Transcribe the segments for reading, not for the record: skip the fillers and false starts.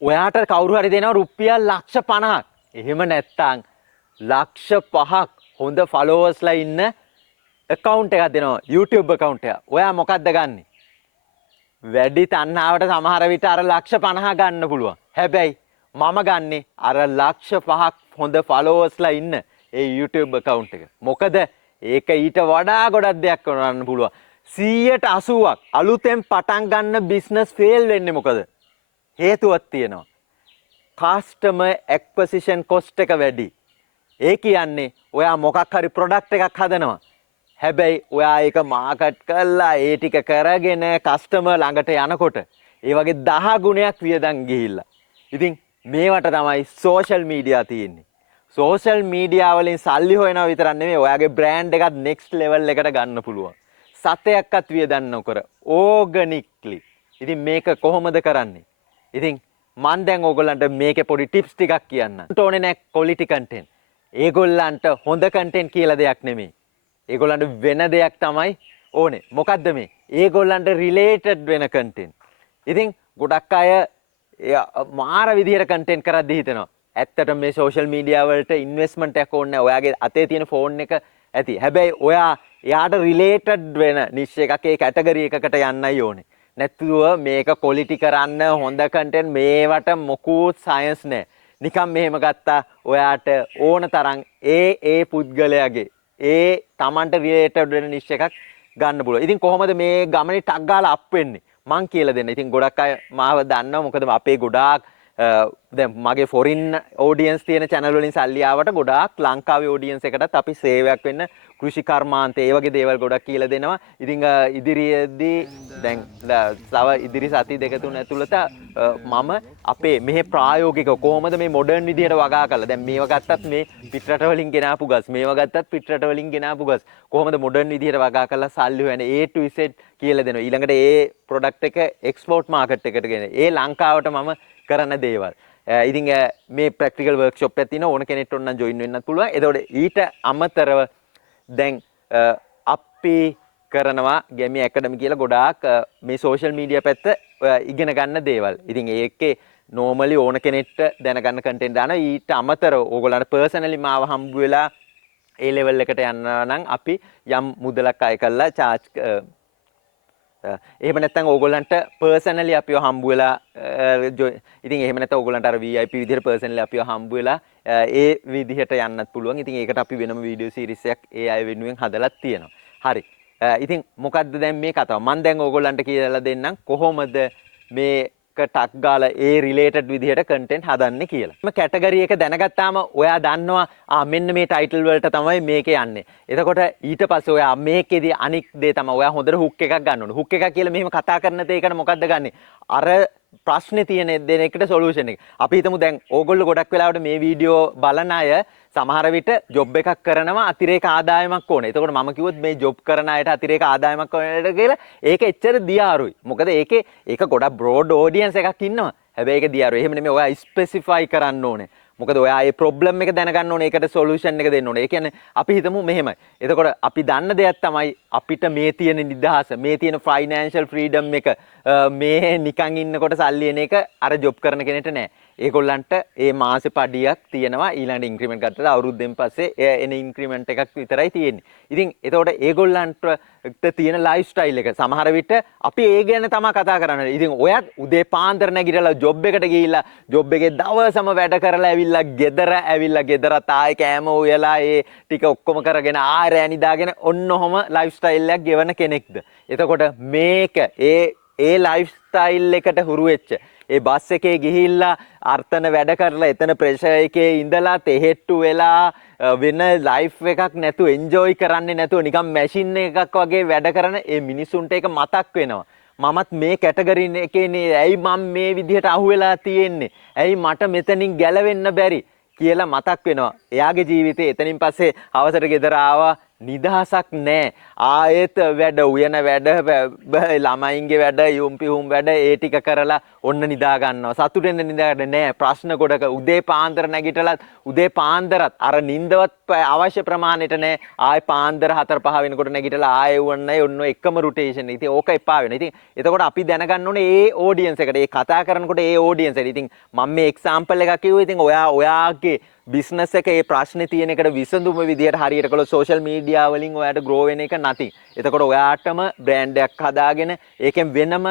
ඔයාට කවුරු හරි දෙනවා රුපියල් ලක්ෂ 50ක්. එහෙම නැත්තම් ලක්ෂ 5ක් හොඳ ෆලෝවර්ස්ලා ඉන්න account එකක් දෙනවා YouTube account එක. ඔයා මොකද්ද ගන්නෙ? වැඩි තණ්හාවට සමහර විට අර ලක්ෂ 50 ගන්න පුළුවන්. හැබැයි මම ගන්නෙ අර ලක්ෂ 5ක් හොඳ ෆලෝවර්ස්ලා ඉන්න ඒ YouTube account එක. මොකද ඒක ඊට වඩා ගොඩක් දෙයක් කරන්න පුළුවන්. 180ක් අලුතෙන් පටන් ගන්න බිස්නස් ෆේල් වෙන්නේ මොකද? හේතුවක් තියෙනවා. customer acquisition cost එක වැඩි. ඒ කියන්නේ ඔයා මොකක් හරි product එකක් හදනවා. හැබැයි ඔයා ඒක මාකට් කරලා ඒ ටික කරගෙන කස්ටමර් ළඟට යනකොට ඒ වගේ 10 ගුණයක් වියදම් ගිහිල්ලා. ඉතින් මේවට තමයි සෝෂල් මීඩියා තියෙන්නේ. සෝෂල් මීඩියා වලින් සල්ලි හොයනවා විතරක් නෙමෙයි ඔයාගේ බ්‍රෑන්ඩ් එකත් next level එකට ගන්න පුළුවන්. සතයක්වත් වියදම් නොකර ඕගනික්ලි. ඉතින් මේක කොහොමද කරන්නේ? ඉතින් මම දැන් ඕගොල්ලන්ට මේකේ පොඩි ටිප්ස් ටිකක් කියන්නම්. ඕනේ නැහැ quality content. ඒගොල්ලන්ට හොඳ content කියලා දෙයක් නෙමෙයි. ඒගොල්ලන්ට වෙන දෙයක් තමයි ඕනේ. මොකද්ද මේ? ඒගොල්ලන්ට related වෙන content. ඉතින් ගොඩක් අය මාර විදියට content කරද්දී හිතනවා. ඇත්තට මේ social media වලට investment එකක් ඕනේ නැහැ. ඔයාගේ අතේ තියෙන phone එක ඇති. හැබැයි ඔයා එයාට related වෙන niche එකක ඒ category එකකට යන්නයි ඕනේ. නැත්තුව මේක quality කරන්න හොඳ content මේවට මොකුත් science නැහැ. නිකන් මෙහෙම ගත්තා ඔයාට ඕන තරම් ඒ පුද්ගලයාගේ ඒ Tamanට related වෙන niche එකක් ගන්න පුළුවන්. ඉතින් කොහොමද මේ ගමනේ ටක් ගාලා අප් වෙන්නේ? මං කියලා දෙන්න. ඉතින් ගොඩක් අය මාව දන්නවා. මොකද අපේ ගොඩාක් දැන් මගේ ෆොරින් ඔඩියන්ස් තියෙන channel වලින් සල්ලි ආවට ගොඩාක් ලංකාවේ ඔඩියන්ස් එකටත් අපි සේවයක් වෙන්න කෘෂි කර්මාන්තේ ඒ වගේ දේවල් ගොඩක් කියලා දෙනවා. ඉතින් ඉදිරියේදී දැන් තව ඉදිරි සති දෙක තුන ඇතුළත මම අපේ මෙහි ප්‍රායෝගික කොහොමද මේ මොඩර්න් විදියට වගා කරලා දැන් මේව ගත්තත් මේ පිටරට වලින් ගෙනාපු ගස් මේව ගත්තත් පිටරට වලින් ගෙනාපු ගස් කොහොමද මොඩර්න් විදියට වගා කරලා සල්ලි හොයන්නේ A to Z කියලා දෙනවා. ඊළඟට ඒ ප්‍රොඩක්ට් එක එක්ස්පෝර්ට් මාකට් එකට ගෙන ඒ ලංකාවට මම කරන දේවල්. ඉතින් මේ ප්‍රැක්ටිකල් වර්ක්ෂොප් එකක් තියෙනවා ඕන කෙනෙක්ට ඕන නම් ජොයින් වෙන්නත් පුළුවන්. එතකොට ඊට අමතරව දැන් අපි කරනවා ගැමි ඇකඩමි කියලා ගොඩාක් මේ සෝෂල් මීඩියා පැත්ත ඉගෙන ගන්න දේවල්. ඉතින් ඒකේ normally ඕන කෙනෙක්ට දැනගන්න content දානවා. ඊට අමතරව ඕගොල්ලන්ට personally මාව හම්බ වෙලා ඒ level එකට යනවා නම් අපි යම් මුදලක් අය කරලා charge එහෙම නැත්නම් ඕගොල්ලන්ට personally අපිව හම්බ වෙලා ඉතින් එහෙම නැත්නම් ඕගොල්ලන්ට අර VIP විදිහට personally අපිව හම්බ වෙලා ඒ විදිහට යන්නත් පුළුවන්. ඉතින් ඒකට අපි වෙනම වීඩියෝ සීරීස් එකක් ඒ අය වෙනුවෙන් හදලා තියෙනවා. හරි. ඉතින් මොකද්ද දැන් මේ කතාව? මම දැන් ඕගොල්ලන්ට කියලා දෙන්නම් කොහොමද මේක ටක් ගාලා ඒ රිලේටඩ් විදිහට කන්ටෙන්ට් හදන්නේ කියලා. මේ කැටගරි එක දැනගත්තාම ඔයා දන්නවා මෙන්න මේ ටයිටල් වලට තමයි මේක යන්නේ. එතකොට ඊට පස්සේ ඔයා මේකේදී අනික් දේ තමයි ඔයා හොඳට හුක් එකක් ගන්න ඕනේ. හුක් එකක් කියලා මෙහෙම කතා කරන තේකට මොකද්ද ගන්නෙ? අර ප්‍රශ්නේ තියෙන දෙන එකට සොලියුෂන් එක. අපි හිතමු දැන් ඕගොල්ලෝ ගොඩක් වෙලාවට මේ වීඩියෝ බලන අය සමහර විට ජොබ් එකක් කරනවා අතිරේක ආදායමක් ඕනේ. එතකොට මම කිව්වොත් මේ ජොබ් කරන අයට අතිරේක ආදායමක් ඕනේ කියලා ඒක එච්චර දියාරුයි. මොකද ඒක ගොඩක් බ්‍රෝඩ් ඔඩියන්ස් එකක් ඉන්නවා. හැබැයි ඒක දියාරුයි. එහෙම නෙමෙයි ඔයා ස්පෙસિෆයි කරන්න ඕනේ. මොකද ඔයා මේ ප්‍රොබ්ලම් එක දැනගන්න ඕනේ. ඒකට සොලියුෂන් එක දෙන්න ඕනේ. ඒ කියන්නේ අපි හිතමු මෙහෙමයි. එතකොට අපි දන්න දෙයක් තමයි අපිට මේ තියෙන නිදහස, මේ තියෙන ෆයිනෑන්ෂල් ෆ්‍රීඩම් එක මේ නිකන් ඉන්නකොට සල්ලි එන එක අර ජොබ් කරන කෙනෙක්ට නෑ. ඒගොල්ලන්ට ඒ මාසෙ පඩියක් තියෙනවා ඊළඟ ඉන්ක්‍රිමන්ට් ගත්තට අවුරුද්දෙන් පස්සේ එන ඉන්ක්‍රිමන්ට් එකක් විතරයි තියෙන්නේ. ඉතින් එතකොට ඒගොල්ලන්ට තියෙන ලයිෆ් ස්ටයිල් එක සමහර විට අපි ඒ ගැන තමයි කතා කරන්නේ. ඉතින් ඔයත් උදේ පාන්දර නැගිටලා ජොබ් එකට ගිහිල්ලා ජොබ් එකේ දවසම වැඩ කරලා ඇවිල්ලා ගෙදරත් ආයේ කෑම උයලා ඒ ටික ඔක්කොම කරගෙන ආරෑ නිදාගෙන ඔන්න ඔහම ලයිෆ් ස්ටයිල් එකක් ගෙවන කෙනෙක්ද? එතකොට මේක ඒ ලයිෆ් ස්ටයිල් එකට හුරු වෙච්ච ඒ බස් එකේ ගිහිල්ලා අර්ථන වැඩ කරලා එතන ප්‍රෙෂර් එකේ ඉඳලා තෙහෙට්ටු වෙලා වෙන ලයිෆ් එකක් නැතුව එන්ජොයි කරන්නේ නැතුව නිකන් මැෂින් එකක් වගේ වැඩ කරන ඒ මිනිසුන්ට ඒක මතක් වෙනවා. මමත් මේ කැටගරි එකේනේ. ඇයි මම මේ විදිහට අහුවෙලා තියෙන්නේ? ඇයි මට මෙතනින් ගැලවෙන්න බැරි කියලා මතක් වෙනවා. එයාගේ ජීවිතේ එතනින් පස්සේ හවසට ගෙදර ආවා නිදහසක් නැහැ. ආයෙත් වැඩ උයන වැඩ ළමයින්ගේ වැඩ යුම්පිහුම් වැඩ ඒ ටික කරලා ඔන්න නිදා ගන්නවා. සතුටෙන් නිදාගන්න නැහැ. ප්‍රශ්න ගොඩක උදේ පාන්දර නැගිටලා උදේ පාන්දරත් අර නිින්දවත් අවශ්‍ය ප්‍රමාණයට නෑ. ආයේ පාන්දර 4-5 වෙනකොට නැගිටලා ආයෙ වුණයි ඔන්න එකම රුටේෂන්. ඉතින් ඕක එපා වෙනවා. ඉතින් එතකොට අපි දැනගන්න ඕනේ ඒ ඔඩියන්ස් එකට. ඒ කතා කරනකොට ඒ ඔඩියන්ස් එකට. ඉතින් මම මේ එක්සැම්පල් එකක් කිව්වේ. ඉතින් ඔයාගේ බිස්නස් එක ඒ ප්‍රශ්නේ තියෙන එකට විසඳුම විදියට හරියට කළොත් සෝෂල් මීඩියා වලින් ඔයාට ග්‍රෝ වෙන එක නැති. එතකොට ඔයාටම බ්‍රෑන්ඩ් එකක් හදාගෙන ඒකෙන් වෙනම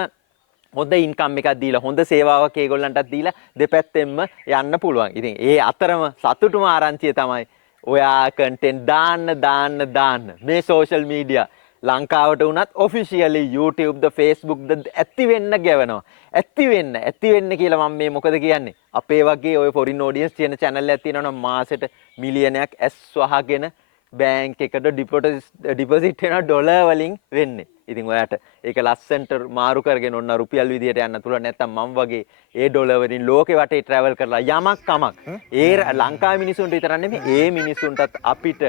හොඳ ඉන්කම් එකක් දීලා හොඳ සේවාවක් ඒගොල්ලන්ටත් දීලා දෙපැත්තෙන්ම යන්න පුළුවන්. ඉතින් ඒ අතරම සතුටුම ආරංචිය තමයි ඔයා කන්ටෙන්ට් දාන්න මේ සෝෂල් මීඩියා ලංකාවට වුණත් ඔෆිෂියලි YouTube ද Facebook ද ඇති වෙන්න ගෙවනවා. ඇති වෙන්න කියලා මම මේ මොකද කියන්නේ? අපේ වගේ ඔය ෆොරින් ඔඩියන්ස් තියෙන channel එකක් තියෙනවා නම් මාසෙට මිලියනයක් ඇස් වහගෙන බැංක් එකට ඩිපොසිට් වෙන ඩොලර් වලින් වෙන්නේ. ඉතින් ඔයාට ඒක ලස්සන්ට මාරු කරගෙන ඔන්න රුපියල් විදියට යන්න පුළුවන්. නැත්තම් මම වගේ ඒ ඩොලර් වලින් ලෝකෙ වටේ travel කරලා යමක් කමක්. ඒ ලංකාවේ මිනිසුන්ට විතරක් නෙමෙයි ඒ මිනිසුන්ටත් අපිට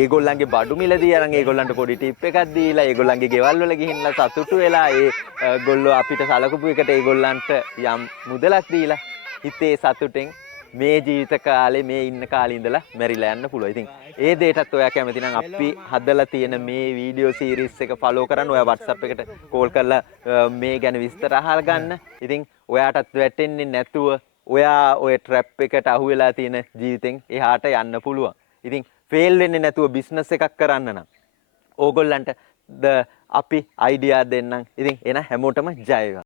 ඒගොල්ලන්ගේ බඩු මිලදී අරන් ඒගොල්ලන්ට පොඩි ටිප් එකක් දීලා ඒගොල්ලන්ගේ ගෙවල් වල ගිහින්ලා සතුටු වෙලා ඒ ගොල්ලෝ අපිට සලකපු එකට ඒගොල්ලන්ට යම් මුදලක් දීලා හිතේ සතුටෙන් මේ ජීවිත කාලේ මේ ඉන්න කාලේ ඉඳලා මැරිලා යන්න පුළුවන්. ඉතින් ඒ දෙයටත් ඔයා කැමති නම් අපි හදලා තියෙන මේ වීඩියෝ සීරීස් එක ෆලෝ කරන්න. ඔයා WhatsApp එකට කෝල් කරලා මේ ගැන විස්තර අහලා ගන්න. ඉතින් ඔයාටත් වැටෙන්නේ නැතුව ඔයා ඔය ට්‍රැප් එකට අහු වෙලා තියෙන ජීවිතෙන් එහාට යන්න පුළුවන්. ඉතින් ෆේල් වෙන්නේ නැතුව බිස්නස් එකක් කරන්න නම් ඕගොල්ලන්ට අපි අයිඩියා දෙන්නම්. ඉතින් එන හැමෝටම ජය වේවා.